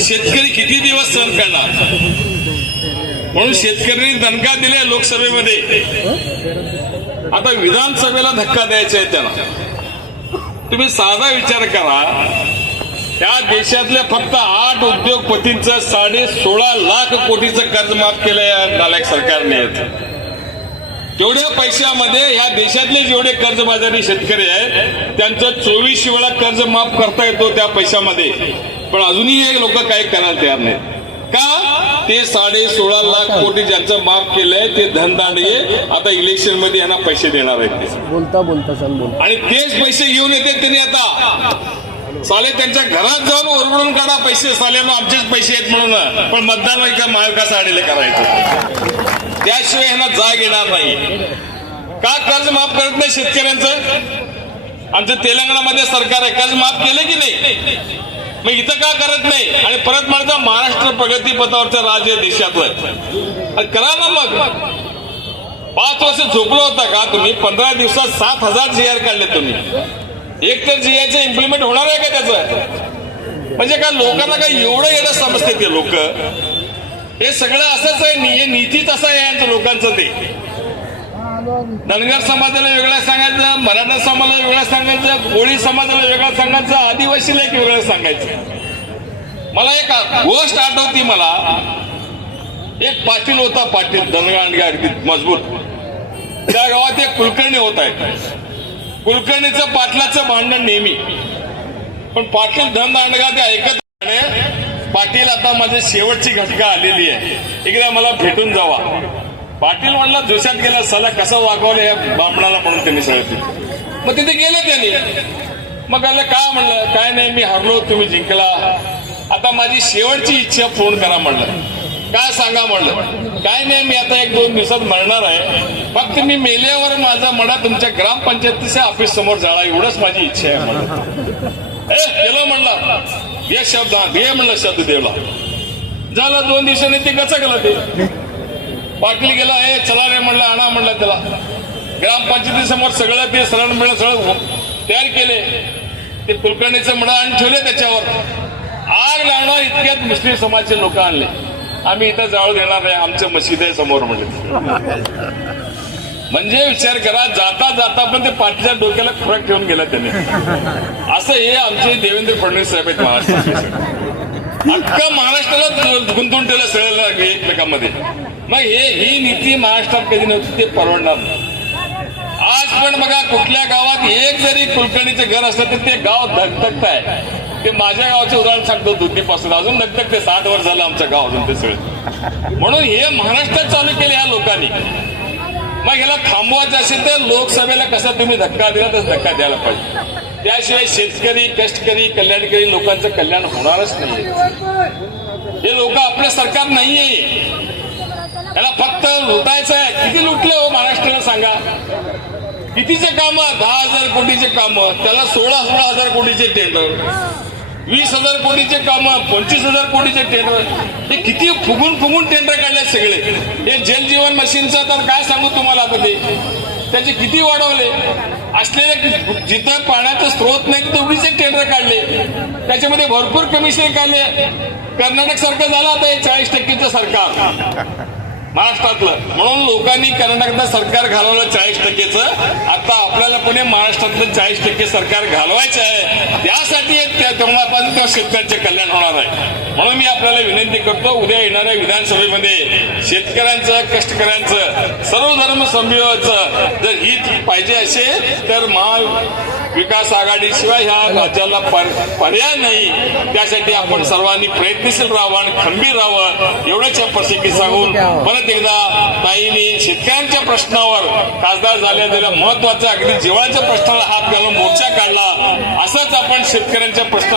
शेतकरी किती दिवस सहन करणार? म्हणून शेतकऱ्यांनी दणका दिल्या लोकसभेमध्ये. आता विधानसभेला धक्का द्यायचा आहे त्यांना. तुम्ही साधा विचार करा. या देशातल्या फक्त आठ उद्योगपतींचं साडे सोळा लाख कोटीचं कर्ज माफ केलं या नालायक सरकारने. तेवढ्या पैशामध्ये ह्या देशातले जेवढे कर्जबाजारी शेतकरी आहेत त्यांचं चोवीस वेळा कर्ज माफ करता येतो त्या पैशामध्ये. पण अजूनही हे लोक काही करायला तयार नाहीत. का? ते साडे सोळा लाख कोटी ज्यांचं माफ केलंय ते धनदांडगे आता इलेक्शनमध्ये यांना पैसे देणार आहेत बोलता बोलता आणि तेच पैसे घेऊन येते त्यांनी आता. साले त्यांच्या घरात जाऊन ओरडून काढा पैसे साले आमचेच पैसे आहेत म्हणून. पण मतदान एका महाविकास आघाडीला करायचं. त्याशिवाय यांना जाग येणार नाही. का कर्ज माफ करत नाही शेतकऱ्यांचं? आमचं तेलंगणामध्ये सरकार आहे. कर्ज माफ केलं की नाही? मग इथं का करत नाही? आणि परत म्हणता महाराष्ट्र प्रगतीपथावरचं राज्य देशातलं करा ना मग. पाच वर्ष झोपलो होता का तुम्ही? पंधरा दिवसात सात हजार जी आर काढले तुम्ही. एक तर जी आरचं इम्प्लिमेंट होणार आहे का त्याचं? म्हणजे काय लोकांना काय एवढं येणं समजते ते लोक? हे सगळं असंच आहे हे नीतीच असं आहे यांचं लोकांचं ते. धनगर समाजाला वेगळं सांगायचं मराठा समाजाला वेगळं सांगायचं कोळी समाजाला वेगळं सांगायचं आदिवासीला एक वेगळं सांगायचं. मला एक गोष्ट आठवती मला. एक पाटील होता पाटील धनगांडगा अगदी मजबूत. त्या गावात एक कुलकर्णी होत आहेत. कुलकर्णीचं पाटलाचं भांडण नेहमी. पण पाटील धनदांडगा ते ऐकत नाही. पाटील आता माझी शेवटची घटका आलेली आहे. एकदा मला भेटून जावा. पाटील म्हणला जोशात गेला सला कसं वागवलं या ब्राह्मणाला म्हणून त्यांनी सांगितलं मग तिथे गेले त्यांनी. मग आलं का म्हणलं? काय नाही मी हरलो तुम्ही जिंकला. आता माझी शेवटची इच्छा पूर्ण करा म्हणलं. काय सांगा म्हणलं. काय नाही मी आता एक दोन दिवसात मरणार आहे. फक्त मी मेल्यावर माझा मडा तुमच्या ग्रामपंचायतीच्या ऑफिस समोर जाळा एवढंच माझी इच्छा आहे म्हणलं. ए गेलो म्हणला. हे शब्द हे म्हणलं शब्द देवला. झाला दोन दिवसांनी ते गचकलं ते. पाटील गेला हे चला रे म्हणलं आणा म्हणलं त्याला. ग्रामपंचायतीसमोर सगळं ते सरण मिळत सगळं हो- तयार केले. ते कुलकर्णीचं म्हणा आणि ठेवले त्याच्यावर. आग लावणार इतक्यात मुस्लिम समाजचे लोक आणले. आम्ही इथं जाळू देणार नाही आमचं मशीद आहे समोर म्हणले. म्हणजे विचार करा जाता जाता पण ते पाठीच्या डोक्याला खुराक ठेवून गेला त्याने. असं हे आमचे देवेंद्र फडणवीस साहेब आहेत महाराष्ट्राचे. अख्खा महाराष्ट्राला गुंतवून ठेवलं सगळ्याला एकमेकांमध्ये. मग हे ही नीती महाराष्ट्रात कधी नव्हती ते परवडणार नाही. आज पण बघा कुठल्या गावात एक जरी कुलकर्णीचं घर असलं तर ते गाव धगधगत आहे. ते माझ्या गावाचे उदाहरण सांगतो दुधीपासून अजून धगधगते साठ वर्ष झालं आमचं गाव अजून ते सगळं. म्हणून हे महाराष्ट्रात चालू केले या लोकांनी. मग ह्याला थांबवायचं असेल तर लोकसभेला कसा तुम्ही धक्का दिला तर धक्का द्यायला पाहिजे. त्याशिवाय शेतकरी कष्टकरी कल्याणकरी लोकांचं कल्याण होणारच नाही. हे लोक आपलं सरकार नाहीये. याला फक्त लुटायचं आहे. किती लुटले हो महाराष्ट्राला सांगा. कितीचे काम? दहा हजार कोटीचे काम. त्याला सोळा सोळा हजार कोटीचे टेंडर वीस हजार कोटीचे काम पंचवीस हजार कोटीचे टेंडर हे किती फुगून फुगून टेंडर काढले सगळे. हे जलजीवन मशीनचं तर काय सांगू तुम्हाला आता ते? त्याचे किती वाढवले? असलेले जिथं पाण्याचा स्रोत नाही तिथं उडीचे टेंडर काढले. त्याच्यामध्ये भरपूर कमिशन काढले. कर्नाटक सरकार झालं आता हे चाळीस टक्केचं सरकार. महाराष्ट्रातलं म्हणून लोकांनी कर्नाटकात सरकार घालवलं चाळीस टक्केचं. आता आपल्याला पुणे महाराष्ट्रातलं चाळीस टक्के सरकार घालवायचं आहे. त्यासाठी तरुणापासून त्या शेतकऱ्यांचे कल्याण होणार आहे. म्हणून मी आपल्याला विनंती करतो उद्या येणाऱ्या विधानसभेमध्ये शेतकऱ्यांचं कष्टकऱ्यांचं सर्व धर्म जर हित पाहिजे असेल तर महा विकास आघाडीशिवाय ह्या राज्याला पर- पर्याय नाही. त्यासाठी आपण सर्वांनी प्रयत्नशील राहावं आणि खंबीर राहावं. एवढंच या प्रसिद्धी सांगून परत एकदा ताईंनी शेतकऱ्यांच्या प्रश्नावर खासदार झाल्या गेल्या महत्त्वाचा अगदी जीवाच्या प्रश्नाला हात घालून मोर्चा काढला. असाच आपण शेतकऱ्यांच्या प्रश्न